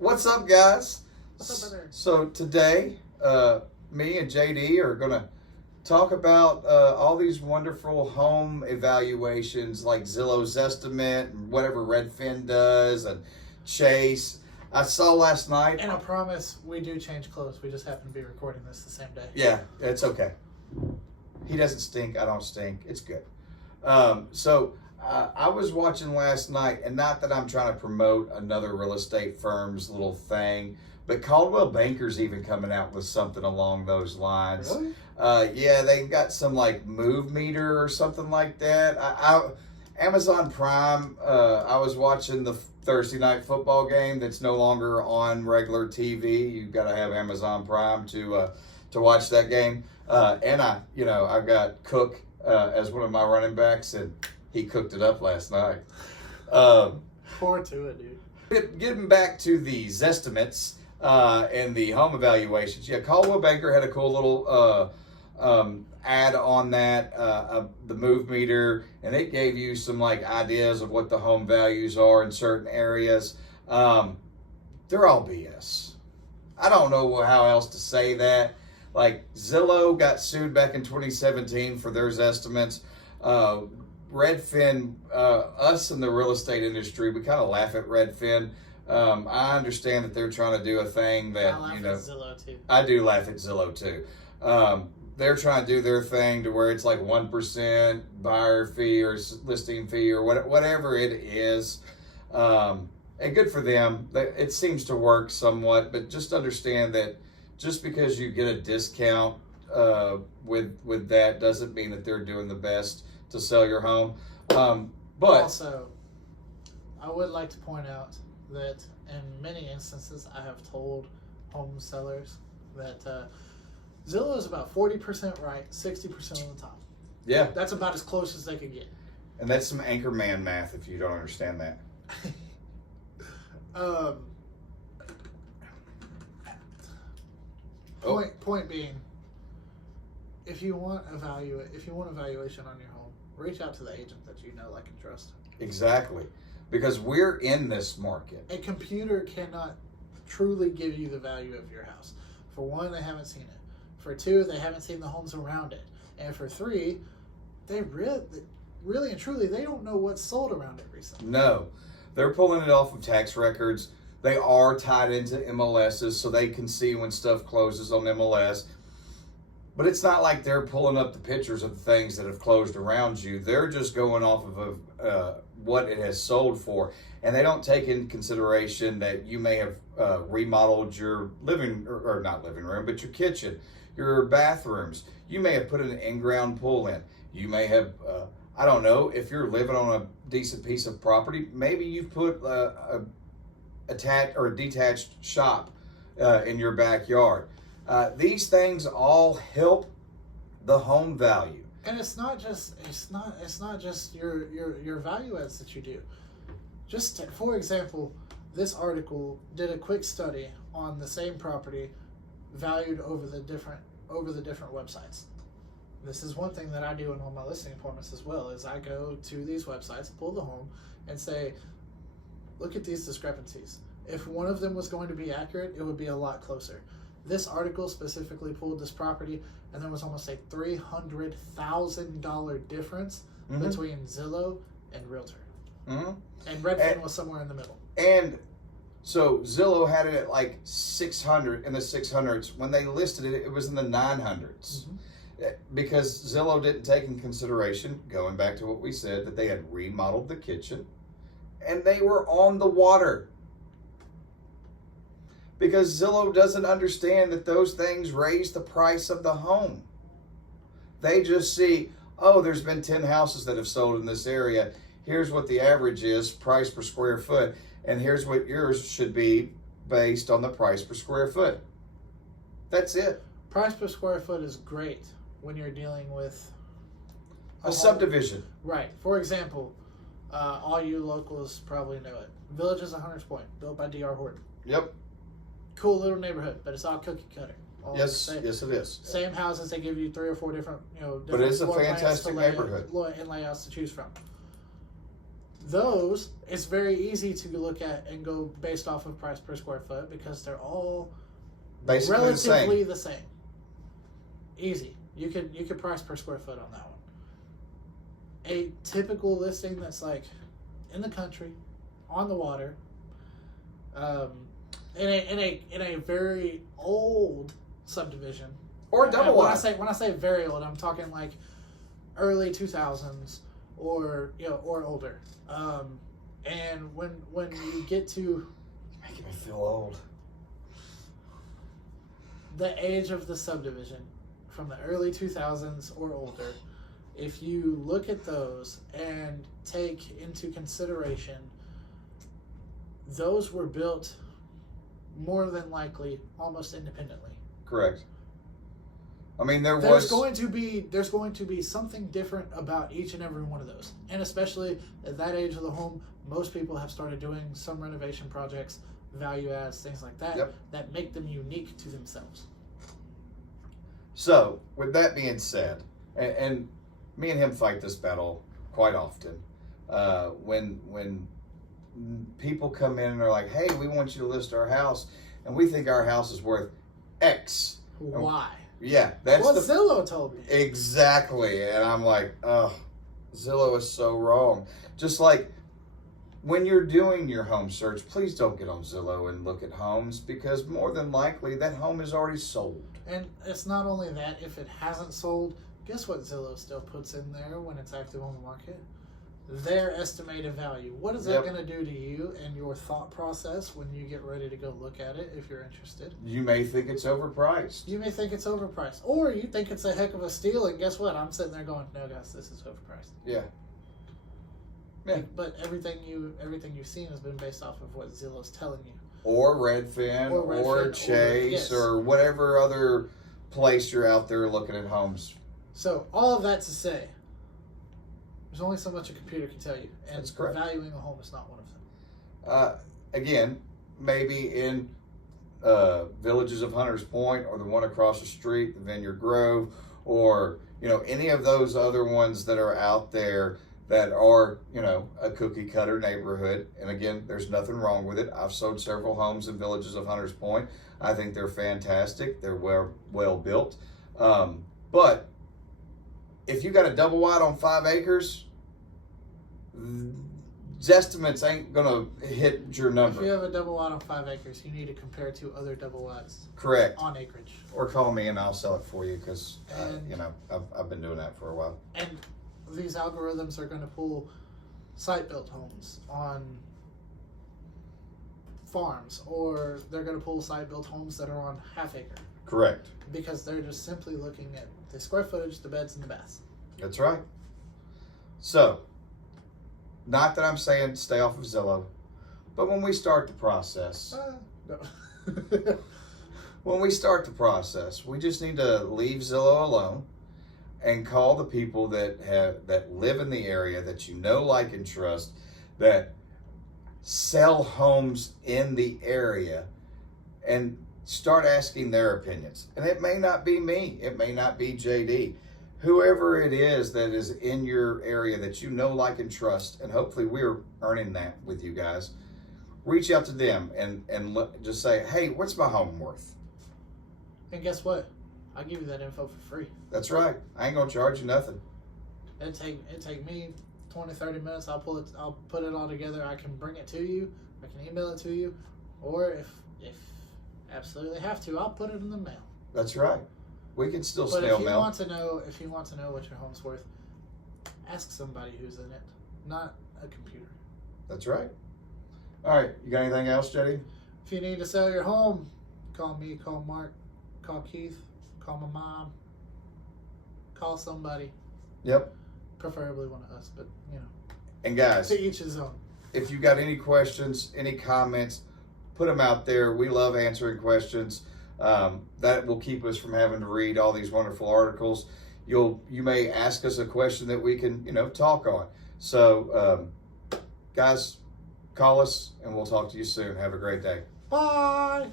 What's up, guys? What's up, brother? So today, me and JD are going to talk about all these wonderful home evaluations like Zillow's estimate and whatever Redfin does and Chase. I saw last night. And I promise we do change clothes. We just happen to be recording this the same day. Yeah, it's okay. He doesn't stink. I don't stink. It's good. I was watching last night, and not that I'm trying to promote another real estate firm's little thing, but Coldwell Banker's even coming out with something along those lines. Really? Yeah, they've got some like move meter or something like that. Amazon Prime, I was watching the Thursday night football game that's no longer on regular TV. You've got to have Amazon Prime to watch that game. And I've got Cook as one of my running backs, and he cooked it up last night. Forward to it, dude. Getting back to the estimates and the home evaluations. Yeah, Coldwell Banker had a cool little ad on that, the move meter, and it gave you some like ideas of what the home values are in certain areas. They're all BS. I don't know how else to say that. Like Zillow got sued back in 2017 for their estimates. Redfin, us in the real estate industry, we kind of laugh at Redfin. I understand that they're trying to do a thing that, I laugh at Zillow too. I do laugh at Zillow too. They're trying to do their thing to where it's like 1% buyer fee or listing fee or whatever it is. And good for them. It seems to work somewhat, but just understand that just because you get a discount with that doesn't mean that they're doing the best to sell your home. But also, I would like to point out that in many instances, I have told home sellers that Zillow is about 40% right, 60% on the top. Yeah. That's about as close as they could get. And that's some anchorman math if you don't understand that. Point being, if you want evaluation on your home, reach out to the agent that you know, like, and trust. Exactly. Because we're in this market. A computer cannot truly give you the value of your house. For one, they haven't seen it. For two, they haven't seen the homes around it. And for three, they really and truly, they don't know what's sold around it recently. No. They're pulling it off of tax records. They are tied into MLSs so they can see when stuff closes on MLS. But it's not like they're pulling up the pictures of the things that have closed around you. They're just going off of what it has sold for. And they don't take in consideration that you may have remodeled your not living room, but your kitchen, your bathrooms. You may have put an in-ground pool in. You may have, I don't know, if you're living on a decent piece of property, maybe you've put a detached shop in your backyard. These things all help the home value. And it's not just your value adds that you do. For example, this article did a quick study on the same property valued over the different websites. This is one thing that I do in all my listing appointments as well, is I go to these websites, pull the home, and say, look at these discrepancies. If one of them was going to be accurate, it would be a lot closer. This article specifically pulled this property, and there was almost a $300,000 difference between Zillow and Realtor. Mm-hmm. And Redfin was somewhere in the middle. And so Zillow had it at like 600 in the 600s. When they listed it, it was in the 900s. Because Zillow didn't take in consideration, going back to what we said, that they had remodeled the kitchen and they were on the water. Because Zillow doesn't understand that those things raise the price of the home. They just see, oh, there's been 10 houses that have sold in this area. Here's what the average is, price per square foot. And here's what yours should be based on the price per square foot. That's it. Price per square foot is great when you're dealing with a subdivision. Right. For example, all you locals probably know it. Villages of Hunters Point, built by D.R. Horton. Yep. Cool little neighborhood, but it's all cookie cutter. Yes, it is. Same houses, they give you 3 or 4 different, but it's a fantastic neighborhood and layouts to choose from. those, it's very easy to look at and go based off of price per square foot because they're all Basically relatively the same. Easy. You could price per square foot on that one. A typical listing that's like in the country, on the water, in a very old subdivision. Or double wide. When I say very old, I'm talking like early 2000s or older. And when you get to, You're making me feel old. The age of the subdivision from the early 2000s or older, if you look at those and take into consideration, those were built more than likely almost independently. Correct. I mean, There's going to be something different about each and every one of those. And especially at that age of the home, most people have started doing some renovation projects, value adds, things like that, Yep. that make them unique to themselves. So, with that being said, and me and him fight this battle quite often, when people come in and they're like, hey, we want you to list our house, and we think our house is worth X. Why? Yeah, that's what Zillow told me. Exactly. And I'm like, oh, Zillow is so wrong. Just like when you're doing your home search, please don't get on Zillow and look at homes because more than likely that home is already sold. And it's not only that, if it hasn't sold, guess what Zillow still puts in there when it's active on the market? Their estimated value. What is that going to do to you and your thought process when you get ready to go look at it if you're interested? You may think it's overpriced. You may think it's overpriced. Or you think it's a heck of a steal, and guess what? I'm sitting there going, no, guys, this is overpriced. Yeah. Yeah. But everything you've seen has been based off of what Zillow's telling you. Or Redfin, or Chase, or whatever other place you're out there looking at homes. So, all of that to say, there's only so much a computer can tell you. And That's correct. Valuing a home is not one of them. Again, maybe in Villages of Hunters Point or the one across the street, the Vineyard Grove, or any of those other ones that are out there that are a cookie cutter neighborhood. And again, there's nothing wrong with it. I've sold several homes in Villages of Hunters Point. I think they're fantastic. They're well built. But if you got a double wide on 5 acres, estimates ain't gonna hit your number. If you have a double wide on 5 acres, you need to compare to other double wides. Correct. On acreage. Or call me and I'll sell it for you because I've been doing that for a while. And these algorithms are going to pull site-built homes on farms, or they're going to pull site-built homes that are on half acre. Correct. Because they're just simply looking at the square footage, the beds, and the baths. That's right. So, not that I'm saying stay off of Zillow, but when we start the process, No. we just need to leave Zillow alone and call the people that live in the area that like and trust, that sell homes in the area, and start asking their opinions. And it may not be me, it may not be JD, whoever it is that is in your area that like and trust, and hopefully we're earning that with you guys. Reach out to them and just say, hey, what's my home worth? And guess what? I'll give you that info for free. That's right. I ain't gonna charge you nothing. It'd take me 20, 30 minutes. I'll put it all together. I can bring it to you. I can email it to you. Or if absolutely have to, I'll put it in the mail. That's right. We can still But snail if you mail. want to know what your home's worth, ask somebody who's in it, not a computer. That's right. All right. You got anything else, JD? If you need to sell your home, call me, call Mark, call Keith, call my mom, call somebody. Yep. Preferably one of us, but And guys, to each his own. if you got any questions, any comments, put them out there. We love answering questions. That will keep us from having to read all these wonderful articles. You may ask us a question that we can talk on. So guys, call us and we'll talk to you soon. Have a great day. Bye.